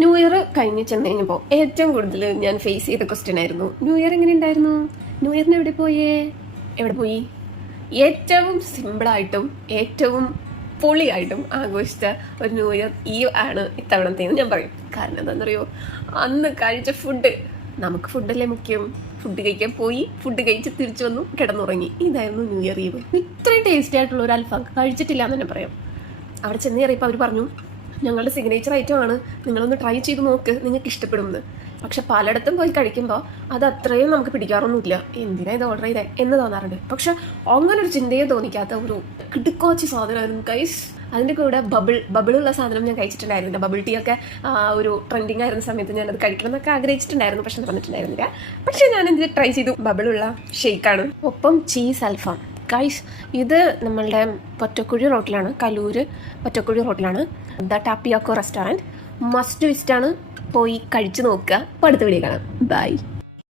New year കഴിഞ്ഞ് ചെന്ന് കഴിഞ്ഞപ്പോൾ ഏറ്റവും കൂടുതൽ ഞാൻ ഫേസ് ചെയ്ത ക്വസ്റ്റ്യൻ ആയിരുന്നു, ന്യൂ ഇയർ എങ്ങനെ ഉണ്ടായിരുന്നു, ന്യൂ ഇയറിന് എവിടെ പോയി. ഏറ്റവും സിമ്പിളായിട്ടും ഏറ്റവും പൊളിയായിട്ടും ആഘോഷിച്ച ഒരു ന്യൂ ഇയർ ഈവ് ആണ് ഇത്തവണത്തേന്ന് ഞാൻ പറയും. കാരണം എന്താണെന്നറിയോ, അന്ന് കഴിച്ച ഫുഡ്, നമുക്ക് ഫുഡല്ലേ മുഖ്യം. ഫുഡ് കഴിക്കാൻ പോയി, ഫുഡ് കഴിച്ച് തിരിച്ചു വന്നു, കിടന്നുറങ്ങി. ഇതായിരുന്നു ന്യൂ ഇയർ ഈവ്. ഇത്രയും ടേസ്റ്റി ആയിട്ടുള്ള ഒരു അൽഫാം കഴിച്ചിട്ടില്ല എന്ന് തന്നെ പറയാം. അവിടെ ചെന്ന് കയറിയപ്പോൾ അവർ പറഞ്ഞു, ഞങ്ങളുടെ സിഗ്നേച്ചർ ഐറ്റം ആണ്, നിങ്ങളൊന്ന് ട്രൈ ചെയ്ത് നോക്ക്, നിങ്ങൾക്ക് ഇഷ്ടപ്പെടുമെന്ന്. പക്ഷെ പലയിടത്തും പോയി കഴിക്കുമ്പോൾ അത് അത്രയും നമുക്ക് പിടിക്കാറൊന്നുമില്ല. എന്തിനാ ഇത് ഓർഡർ ചെയ്തേ എന്ന് തോന്നാറുണ്ട്. പക്ഷെ അങ്ങനെ ഒരു ചിന്തയെ തോന്നിക്കാത്ത ഒരു കിടുക്കോച്ചി സാധനമായിരുന്നു ഗൈസ്. അതിൻ്റെ കൂടെ ബബിളുള്ള സാധനം ഞാൻ കഴിച്ചിട്ടുണ്ടായിരുന്നില്ല. ബബിൾ ടീ ഒക്കെ ഒരു ട്രെൻഡിങ് ആയിരുന്ന സമയത്ത് ഞാനത് കഴിക്കണം എന്നൊക്കെ ആഗ്രഹിച്ചിട്ടുണ്ടായിരുന്നു, പക്ഷെ നടന്നിട്ടുണ്ടായിരുന്നില്ല. പക്ഷെ ഞാനിത് ട്രൈ ചെയ്തു. ബബിളുള്ള ഷെയ്ക്കാണ്, ഒപ്പം ചീസ് അൽഫാം. ഗൈസ്, ഇത് നമ്മളുടെ പൊറ്റക്കുഴി റോട്ടിലാണ്, കലൂർ പൊറ്റക്കുഴി റോട്ടിലാണ് the tapioca restaurant. Must visit ആണ്, പോയി കഴിച്ചു നോക്കുക. അപ്പോൾ അടുത്ത വീഡിയോ കാണാം. ബൈ.